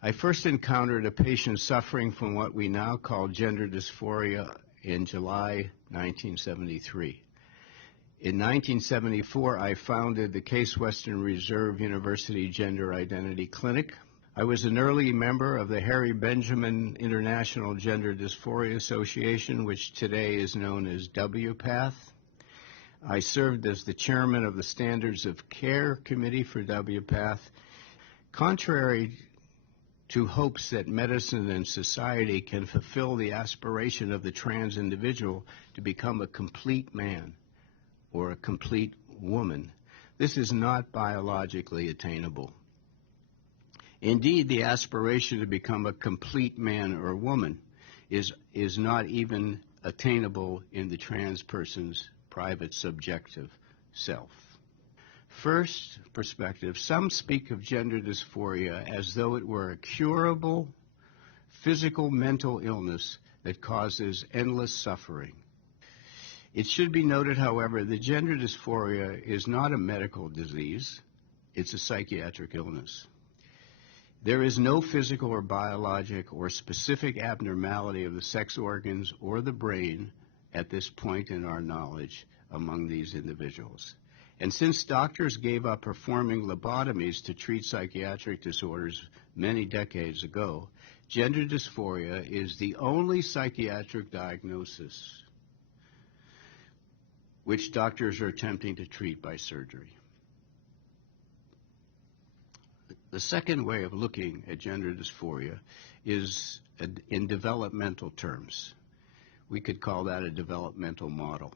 I first encountered a patient suffering from what we now call gender dysphoria in July 1973. In 1974, I founded the Case Western Reserve University Gender Identity Clinic. I was an early member of the Harry Benjamin International Gender Dysphoria Association, which today is known as WPATH. I served as the chairman of the Standards of Care Committee for WPATH. Contrary to hopes that medicine and society can fulfill the aspiration of the trans individual to become a complete man or a complete woman, this is not biologically attainable. Indeed, the aspiration to become a complete man or woman is not even attainable in the trans person's private subjective self. First perspective, some speak of gender dysphoria as though it were a curable physical mental illness that causes endless suffering. It should be noted, however, that gender dysphoria is not a medical disease, it's a psychiatric illness. There is no physical or biologic or specific abnormality of the sex organs or the brain at this point in our knowledge among these individuals. And since doctors gave up performing lobotomies to treat psychiatric disorders many decades ago, gender dysphoria is the only psychiatric diagnosis which doctors are attempting to treat by surgery. The second way of looking at gender dysphoria is in developmental terms. We could call that a developmental model.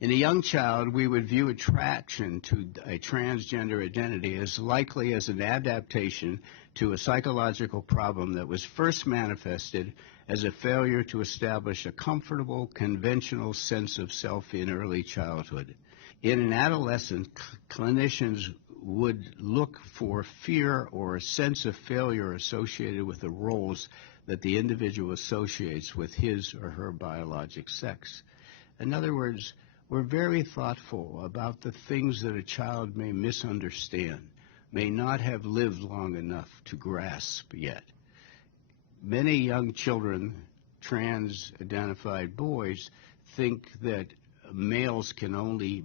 In a young child, we would view attraction to a transgender identity as likely as an adaptation to a psychological problem that was first manifested as a failure to establish a comfortable, conventional sense of self in early childhood. In an adolescent, clinicians would look for fear or a sense of failure associated with the roles that the individual associates with his or her biologic sex. In other words, we're very thoughtful about the things that a child may misunderstand, may not have lived long enough to grasp yet. Many young children, trans-identified boys, think that males can only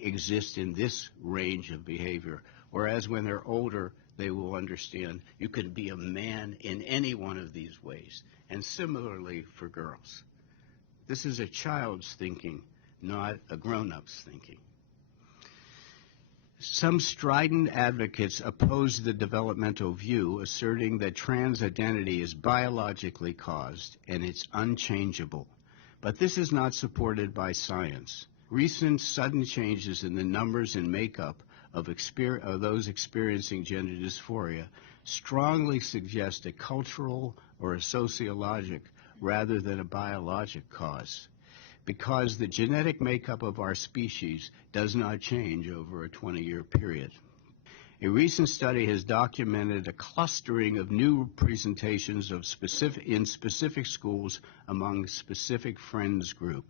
exist in this range of behavior, whereas when they're older, they will understand you can be a man in any one of these ways. And similarly for girls. This is a child's thinking, not a grown-up's thinking. Some strident advocates oppose the developmental view, asserting that trans identity is biologically caused and it's unchangeable. But this is not supported by science. Recent sudden changes in the numbers and makeup of those experiencing gender dysphoria strongly suggest a cultural or a sociologic rather than a biologic cause, because the genetic makeup of our species does not change over a 20-year period. A recent study has documented a clustering of new presentations of in specific schools among specific friends group.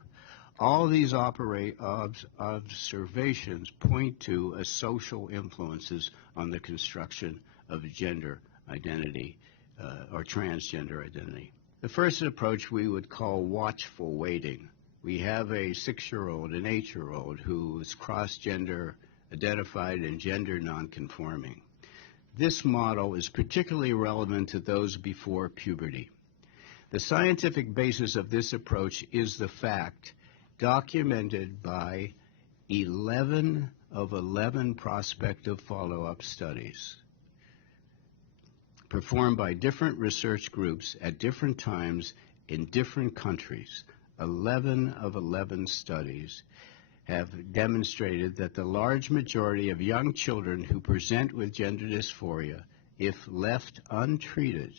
All these observations point to social influences on the construction of gender identity or transgender identity. The first approach we would call watchful waiting. We have a 6-year-old, an 8-year-old who is cross-gender identified and gender nonconforming. This model is particularly relevant to those before puberty. The scientific basis of this approach is the fact documented by 11 of 11 prospective follow-up studies performed by different research groups at different times in different countries. 11 of 11 studies have demonstrated that the large majority of young children who present with gender dysphoria, if left untreated,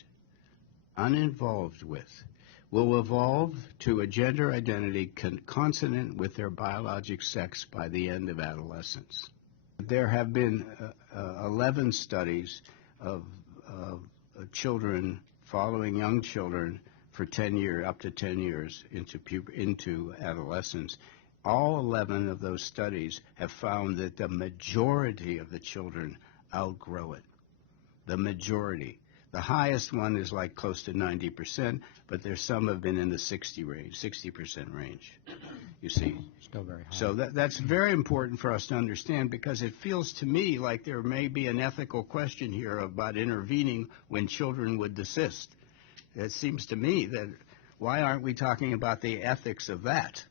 uninvolved with, will evolve to a gender identity consonant with their biologic sex by the end of adolescence. There have been 11 studies of children following young children for 10 years, up to 10 years into adolescence. All 11 of those studies have found that the majority of the children outgrow it. the majority. The highest one is like close to 90%, but there's some have been in the 60% range, you see. Still very high. So that's very important for us to understand, because it feels to me like there may be an ethical question here about intervening when children would desist. It seems to me that why aren't we talking about the ethics of that?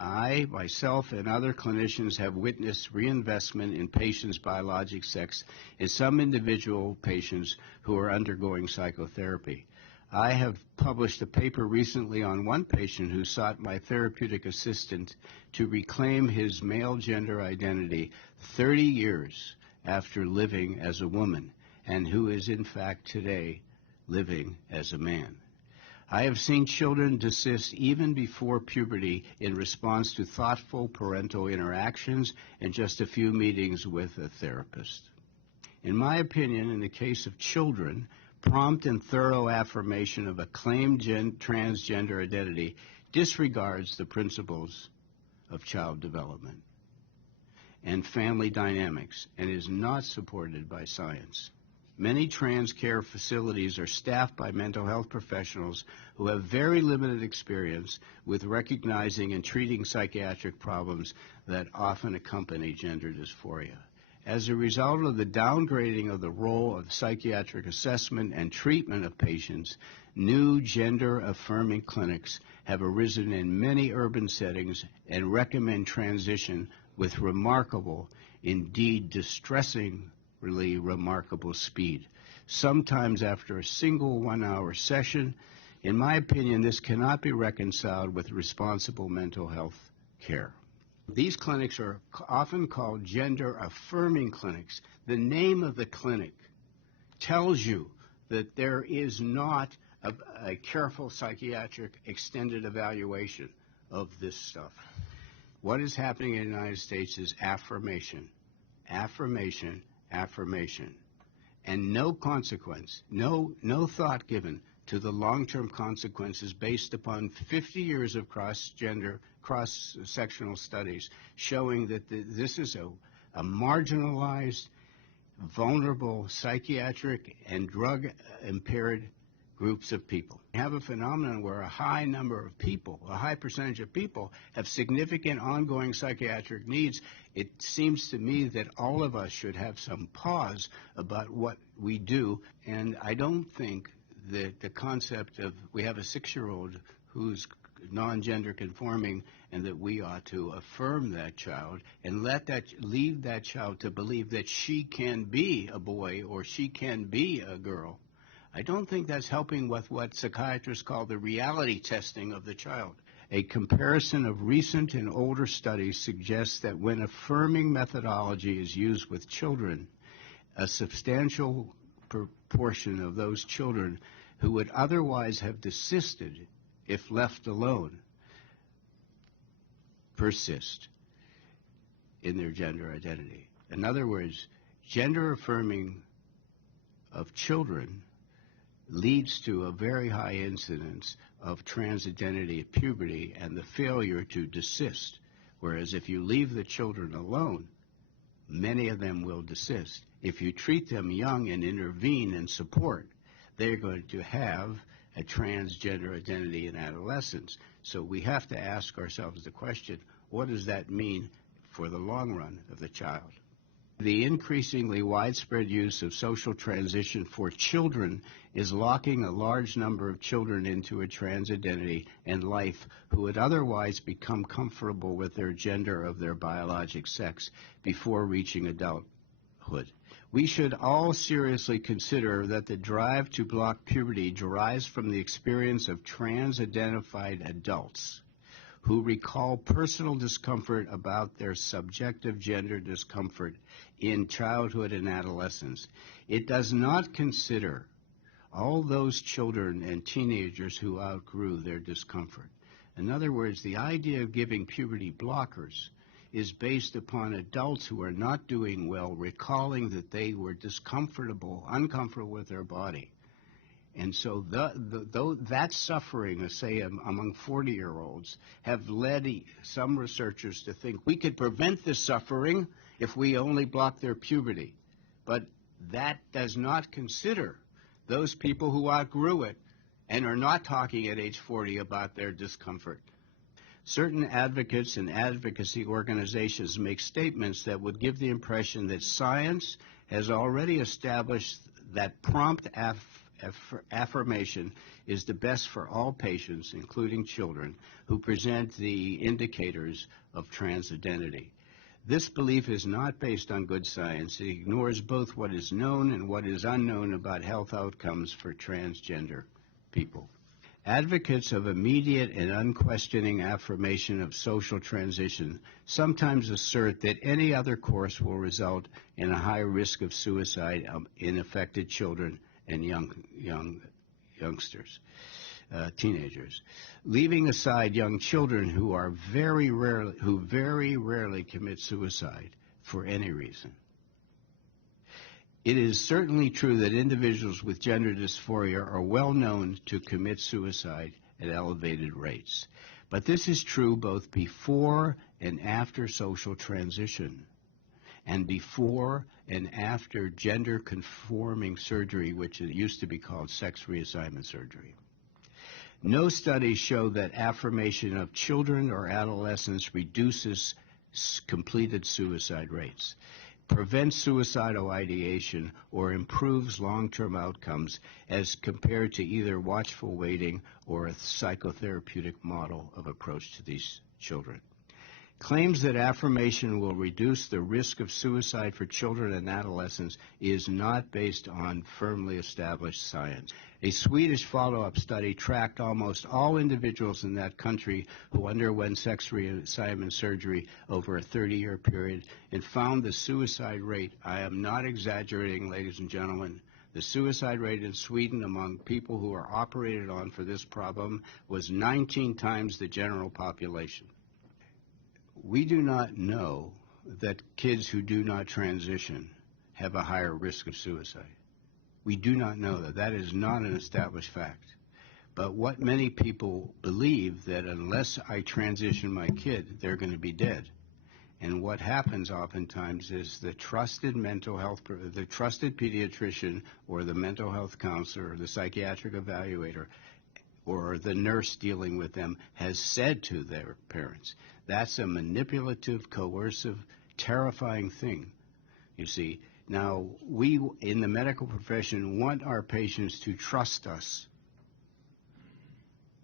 I, myself, and other clinicians have witnessed reinvestment in patients' biologic sex in some individual patients who are undergoing psychotherapy. I have published a paper recently on one patient who sought my therapeutic assistance to reclaim his male gender identity 30 years after living as a woman, and who is in fact today living as a man. I have seen children desist even before puberty in response to thoughtful parental interactions and just a few meetings with a therapist. In my opinion, in the case of children, prompt and thorough affirmation of a claimed transgender identity disregards the principles of child development and family dynamics and is not supported by science. Many trans care facilities are staffed by mental health professionals who have very limited experience with recognizing and treating psychiatric problems that often accompany gender dysphoria. As a result of the downgrading of the role of psychiatric assessment and treatment of patients, new gender-affirming clinics have arisen in many urban settings and recommend transition with remarkable, indeed distressingly remarkable speed, sometimes after a single 1-hour session. In my opinion, this cannot be reconciled with responsible mental health care. These clinics are often called gender-affirming clinics. The name of the clinic tells you that there is not a careful psychiatric extended evaluation of this stuff. What is happening in the United States is affirmation, affirmation, affirmation, and no consequence, no thought given to the long-term consequences based upon 50 years of cross-sectional studies showing that this is a marginalized, vulnerable, psychiatric and drug-impaired groups of people. We have a phenomenon where a high number of people, a high percentage of people, have significant ongoing psychiatric needs. It seems to me that all of us should have some pause about what we do, and I don't think that the concept of we have a 6-year-old who's non-gender conforming and that we ought to affirm that child and leave that child to believe that she can be a boy or she can be a girl. I don't think that's helping with what psychiatrists call the reality testing of the child. A comparison of recent and older studies suggests that when affirming methodology is used with children, a substantial proportion of those children who would otherwise have desisted if left alone persist in their gender identity. In other words, gender affirming of children leads to a very high incidence of trans identity at puberty and the failure to desist. Whereas if you leave the children alone, many of them will desist. If you treat them young and intervene and support, they're going to have a transgender identity in adolescence. So we have to ask ourselves the question, what does that mean for the long run of the child? The increasingly widespread use of social transition for children is locking a large number of children into a trans identity and life who would otherwise become comfortable with their gender of their biologic sex before reaching adulthood. We should all seriously consider that the drive to block puberty derives from the experience of trans-identified adults who recall personal discomfort about their subjective gender discomfort in childhood and adolescence. It does not consider all those children and teenagers who outgrew their discomfort. In other words, the idea of giving puberty blockers is based upon adults who are not doing well, recalling that they were uncomfortable with their body. And so that suffering, say, among 40-year-olds, have led some researchers to think we could prevent this suffering if we only block their puberty. But That does not consider those people who outgrew it and are not talking at age 40 about their discomfort. Certain advocates and advocacy organizations make statements that would give the impression that science has already established that prompt affirmation is the best for all patients, including children, who present the indicators of trans identity. This belief is not based on good science. It ignores both what is known and what is unknown about health outcomes for transgender people. Advocates of immediate and unquestioning affirmation of social transition sometimes assert that any other course will result in a high risk of suicide in affected children and youngsters, teenagers, leaving aside young children who very rarely commit suicide for any reason. It is certainly true that individuals with gender dysphoria are well known to commit suicide at elevated rates. But this is true both before and after social transition, and before and after gender-conforming surgery, which it used to be called sex reassignment surgery. No studies show that affirmation of children or adolescents reduces completed suicide rates, prevents suicidal ideation, or improves long-term outcomes as compared to either watchful waiting or a psychotherapeutic model of approach to these children. Claims that affirmation will reduce the risk of suicide for children and adolescents is not based on firmly established science. A Swedish follow-up study tracked almost all individuals in that country who underwent sex reassignment surgery over a 30-year period and found the suicide rate, I am not exaggerating, ladies and gentlemen, the suicide rate in Sweden among people who are operated on for this problem was 19 times the general population. We do not know that kids who do not transition have a higher risk of suicide. We do not know that. That is not an established fact. But what many people believe, that unless I transition my kid, they're going to be dead. And what happens oftentimes is the trusted the trusted pediatrician or the mental health counselor or the psychiatric evaluator or the nurse dealing with them has said to their parents. That's a manipulative, coercive, terrifying thing, you see. Now, we in the medical profession want our patients to trust us,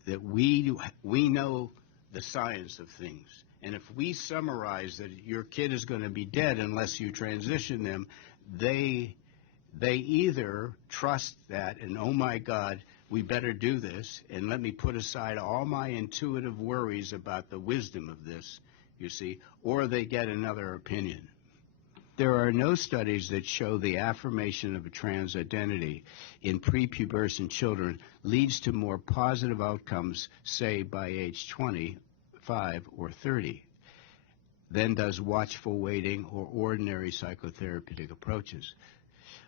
that we know the science of things. And if we summarize that your kid is going to be dead unless you transition them, they either trust that and, oh my God, we better do this, and let me put aside all my intuitive worries about the wisdom of this, you see, or they get another opinion. There are no studies that show the affirmation of a trans identity in prepubescent children leads to more positive outcomes, say, by age 25 or 30, than does watchful waiting or ordinary psychotherapeutic approaches.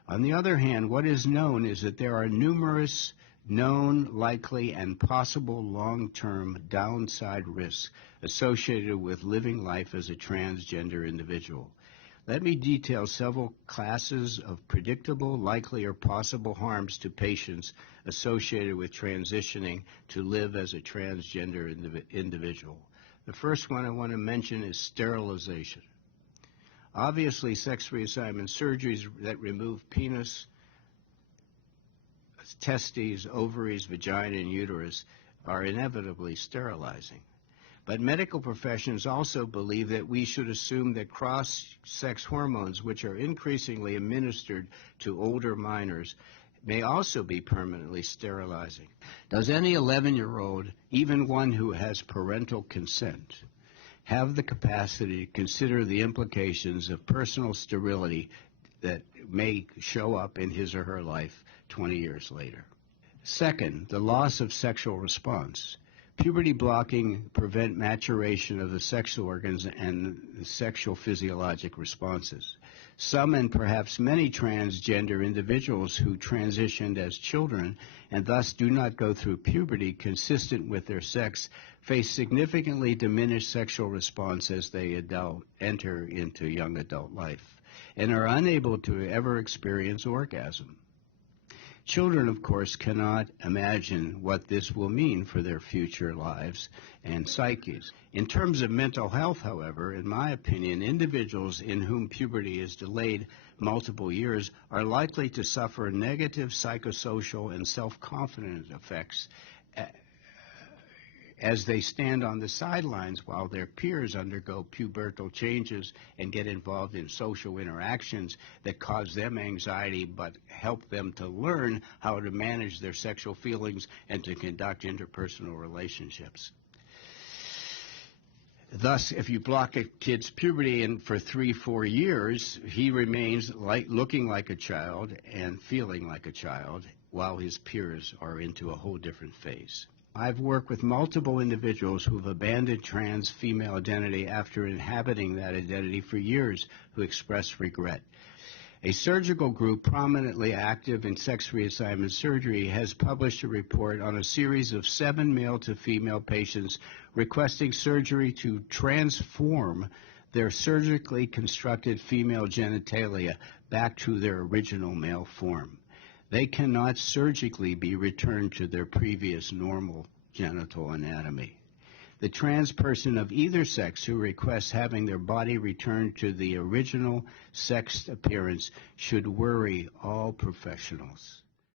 On the other hand, what is known is that there are numerous known, likely, and possible long-term downside risks associated with living life as a transgender individual. Let me detail several classes of predictable, likely, or possible harms to patients associated with transitioning to live as a transgender individual. The first one I want to mention is sterilization. Obviously, sex reassignment surgeries that remove penis, testes, ovaries, vagina, and uterus are inevitably sterilizing. But medical professions also believe that we should assume that cross-sex hormones, which are increasingly administered to older minors, may also be permanently sterilizing. Does any 11-year-old, even one who has parental consent, have the capacity to consider the implications of personal sterility that may show up in his or her life 20 years later? Second, the loss of sexual response. Puberty blocking prevent maturation of the sexual organs and the sexual physiologic responses. Some and perhaps many transgender individuals who transitioned as children and thus do not go through puberty consistent with their sex face significantly diminished sexual response as they enter into young adult life. and are unable to ever experience orgasm. Children, of course, cannot imagine what this will mean for their future lives and psyches. In terms of mental health, however, in my opinion, individuals in whom puberty is delayed multiple years are likely to suffer negative psychosocial and self-confidence effects as they stand on the sidelines while their peers undergo pubertal changes and get involved in social interactions that cause them anxiety but help them to learn how to manage their sexual feelings and to conduct interpersonal relationships. Thus, if you block a kid's puberty for 3-4 years, he remains looking like a child and feeling like a child while his peers are into a whole different phase. I've worked with multiple individuals who have abandoned trans female identity after inhabiting that identity for years who express regret. A surgical group prominently active in sex reassignment surgery has published a report on a series of 7 male to female patients requesting surgery to transform their surgically constructed female genitalia back to their original male form. They cannot surgically be returned to their previous normal genital anatomy. The trans person of either sex who requests having their body returned to the original sex appearance should worry all professionals.